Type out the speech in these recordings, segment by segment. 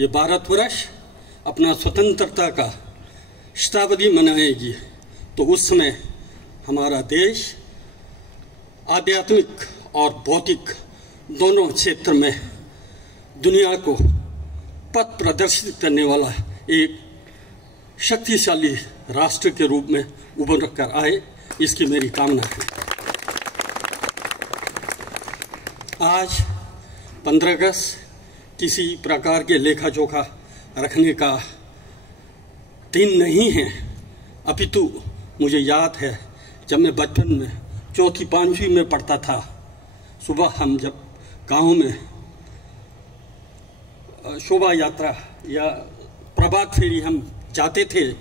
ये भारतवर्ष अपना स्वतंत्रता का शताब्दी मनाएगी, तो उस समय हमारा देश आध्यात्मिक और भौतिक दोनों क्षेत्र में दुनिया को पथ प्रदर्शित करने वाला एक शक्तिशाली राष्ट्र के रूप में उभर कर आए, इसकी मेरी कामना है। आज 15 अगस्त किसी प्रकार के लेखा जोखा रखने का दिन नहीं है, अपितु मुझे याद है जब मैं बचपन में 4वीं-5वीं में पढ़ता था, सुबह हम जब गांव में शोभा यात्रा या प्रभात फेरी हम जाते थे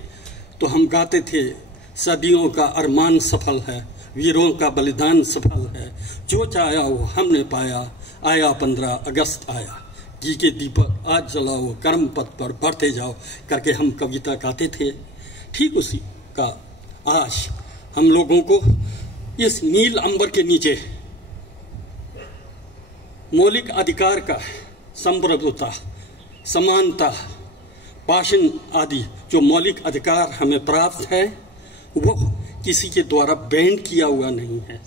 तो हम गाते थे, सदियों का अरमान सफल है, वीरों का बलिदान सफल है, जो चाहा वो हमने पाया, आया 15 अगस्त आया, घी के दीपक आज जलाओ, कर्म पथ पर बढ़ते जाओ करके हम कविता गाते थे। ठीक उसी का आज हम लोगों को इस नील अंबर के नीचे मौलिक अधिकार का संप्रभुता, समानता, भाषण आदि जो मौलिक अधिकार हमें प्राप्त है वो किसी के द्वारा बैंड किया हुआ नहीं है,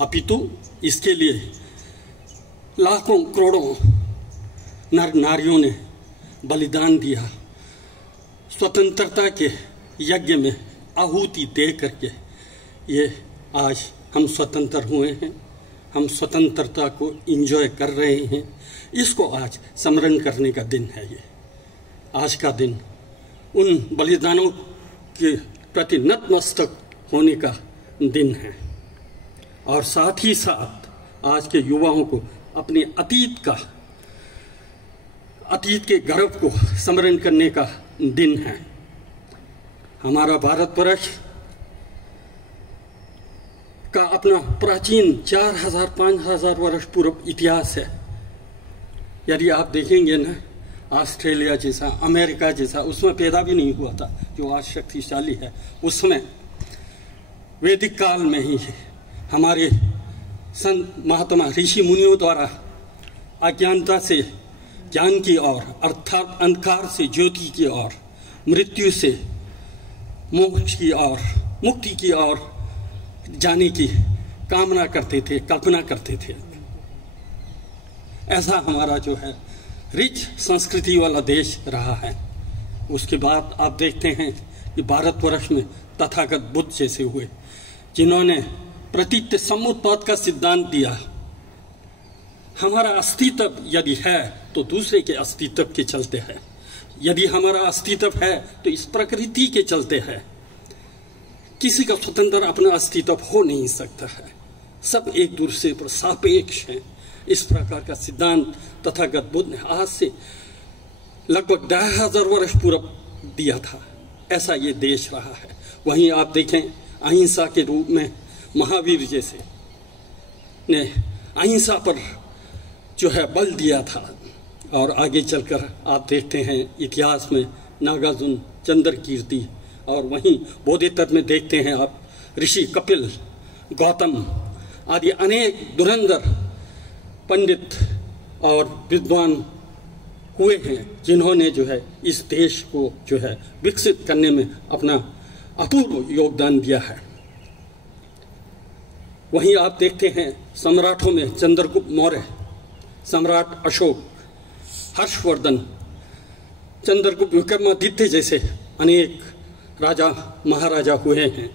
अपितु इसके लिए लाखों करोड़ों नर नारियों ने बलिदान दिया, स्वतंत्रता के यज्ञ में आहुति दे करके ये आज हम स्वतंत्र हुए हैं, हम स्वतंत्रता को एंजॉय कर रहे हैं। इसको आज स्मरण करने का दिन है। ये आज का दिन उन बलिदानों के प्रति नतमस्तक होने का दिन है और साथ ही साथ आज के युवाओं को अपने अतीत के गर्व को स्मरण करने का दिन है। हमारा भारतवर्ष का अपना प्राचीन 4000-5000 वर्ष पूर्व इतिहास है। यदि आप देखेंगे ना, ऑस्ट्रेलिया जैसा, अमेरिका जैसा, उसमें पैदा भी नहीं हुआ था जो आज शक्तिशाली है। उसमें वैदिक काल में ही हमारे संत महात्मा ऋषि मुनियों द्वारा अज्ञानता से ज्ञान की ओर, अर्थात अंधकार से ज्योति की ओर, मृत्यु से मोक्ष की ओर, मुक्ति की ओर जाने की कामना करते थे, कल्पना करते थे। ऐसा हमारा जो है रिच संस्कृति वाला देश रहा है। उसके बाद आप देखते हैं कि भारतवर्ष में तथागत बुद्ध जैसे हुए जिन्होंने प्रतीत समुत्पाद का सिद्धांत दिया। हमारा अस्तित्व यदि है तो दूसरे के अस्तित्व के चलते है, यदि हमारा अस्तित्व है तो इस प्रकृति के चलते है। किसी का स्वतंत्र अपना अस्तित्व हो नहीं सकता है, सब एक दूसरे पर सापेक्ष हैं। इस प्रकार का सिद्धांत तथागत बुद्ध ने आज से लगभग 10,000 वर्ष पूर्व दिया था। ऐसा ये देश रहा है। वहीं आप देखें अहिंसा के रूप में महावीर जैसे ने अहिंसा पर जो है बल दिया था और आगे चलकर आप देखते हैं इतिहास में नागार्जुन, चंद्रकीर्ति और वहीं बोधिसत्व में देखते हैं आप ऋषि कपिल, गौतम आदि अनेक धुरंधर पंडित और विद्वान हुए हैं जिन्होंने जो है इस देश को जो है विकसित करने में अपना अपूर्व योगदान दिया है। वहीं आप देखते हैं सम्राटों में चंद्रगुप्त मौर्य, सम्राट अशोक, हर्षवर्धन, चंद्रगुप्त विक्रमादित्य जैसे अनेक राजा महाराजा हुए हैं।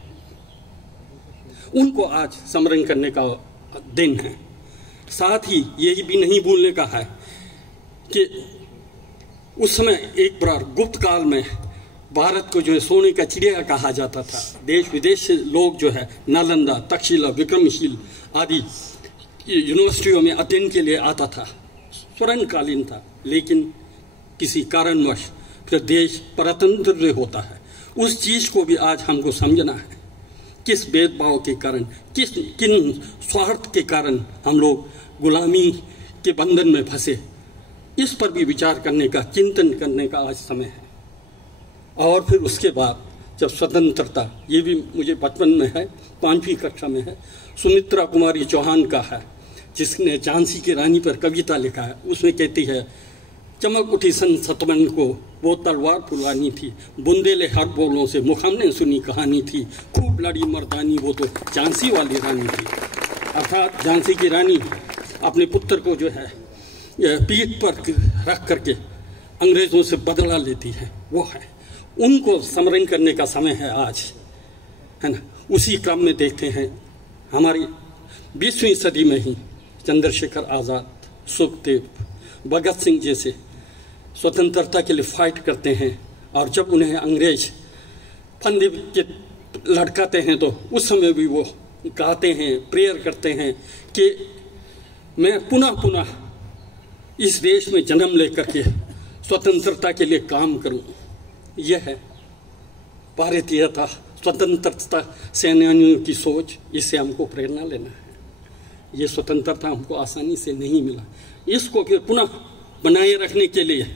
उनको आज स्मरण करने का दिन है। साथ ही ये भी नहीं भूलने का है कि उस समय एक बार गुप्त काल में भारत को जो है सोने का चिड़िया कहा जाता था। देश विदेश से लोग जो है नालंदा, तक्षशिला, विक्रमशील आदि यूनिवर्सिटियों में अध्ययन के लिए आता था। स्वर्णकालीन था, लेकिन किसी कारणवश फिर देश परतंत्र होता है। उस चीज को भी आज हमको समझना है। किस भेदभाव के कारण, किन स्वार्थ के कारण हम लोग गुलामी के बंधन में फंसे, इस पर भी विचार करने का, चिंतन करने का आज समय है। और फिर उसके बाद जब स्वतंत्रता, ये भी मुझे बचपन में है, 5वीं कक्षा में है, सुमित्रा कुमारी चौहान का है, जिसने झांसी की रानी पर कविता लिखा है। उसमें कहती है चमक उठी सन 57 को वो तलवार पुरानी थी, बुंदेले हर बोलों से मुखामने सुनी कहानी थी, खूब लड़ी मर्दानी वो तो झांसी वाली रानी थी। अर्थात झांसी की रानी अपने पुत्र को जो है पीठ पर रख करके अंग्रेज़ों से बदला लेती है, वो है। उनको स्मरण करने का समय है आज, है ना। उसी क्रम में देखते हैं हमारी 20वीं सदी में ही चंद्रशेखर आज़ाद, सुखदेव, भगत सिंह जैसे स्वतंत्रता के लिए फाइट करते हैं, और जब उन्हें अंग्रेज फंदे के लटकाते हैं तो उस समय भी वो गाते हैं, प्रेयर करते हैं कि मैं पुनः पुनः इस देश में जन्म लेकर के स्वतंत्रता के लिए काम करूं। यह है भारतीयता, स्वतंत्रता सेनानियों की सोच। इससे हमको प्रेरणा लेना है। ये स्वतंत्रता हमको आसानी से नहीं मिला, इसको फिर पुनः बनाए रखने के लिए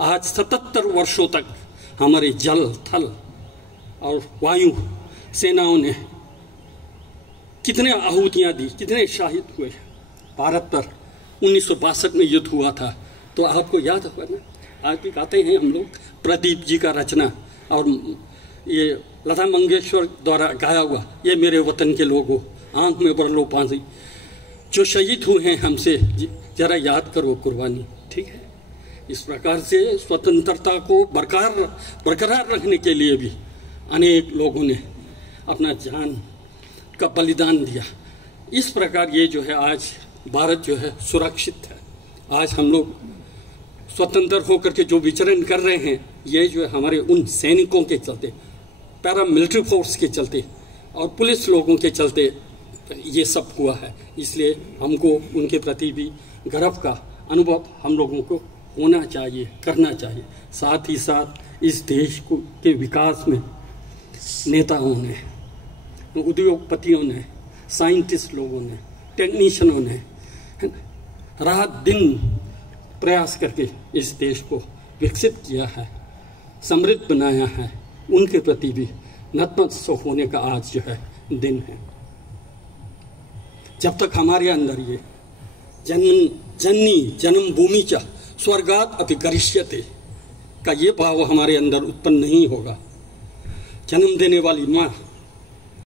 आज 77 वर्षों तक हमारे जल, थल और वायु सेनाओं ने कितने आहुतियाँ दी, कितने शहीद हुए। भारत पर 1962 में युद्ध हुआ था, तो आपको याद होगा ना। आज भी गाते हैं हम लोग प्रदीप जी का रचना, और ये लता मंगेशकर द्वारा गाया हुआ, ये मेरे वतन के लोगों आंख में भर लो पानी, जो शहीद हुए हैं हमसे जरा याद करो कुर्बानी। ठीक है, इस प्रकार से स्वतंत्रता को बरकरार रखने के लिए भी अनेक लोगों ने अपना जान का बलिदान दिया। इस प्रकार ये जो है आज भारत जो है सुरक्षित है। आज हम लोग स्वतंत्र होकर के जो विचरण कर रहे हैं, ये जो है हमारे उन सैनिकों के चलते, पैरामिलिट्री फोर्स के चलते और पुलिस लोगों के चलते ये सब हुआ है। इसलिए हमको उनके प्रति भी गर्व का अनुभव हम लोगों को होना चाहिए, करना चाहिए। साथ ही साथ इस देश को के विकास में नेताओं ने, उद्योगपतियों ने, साइंटिस्ट लोगों ने, टेक्नीशियनों ने रात दिन प्रयास करके इस देश को विकसित किया है, समृद्ध बनाया है। उनके प्रति भी नतमस्तक होने का आज जो है दिन है। जब तक हमारे अंदर ये जननी जन्मभूमि च स्वर्गात् अपि गरिष्यते का ये भाव हमारे अंदर उत्पन्न नहीं होगा, जन्म देने वाली माँ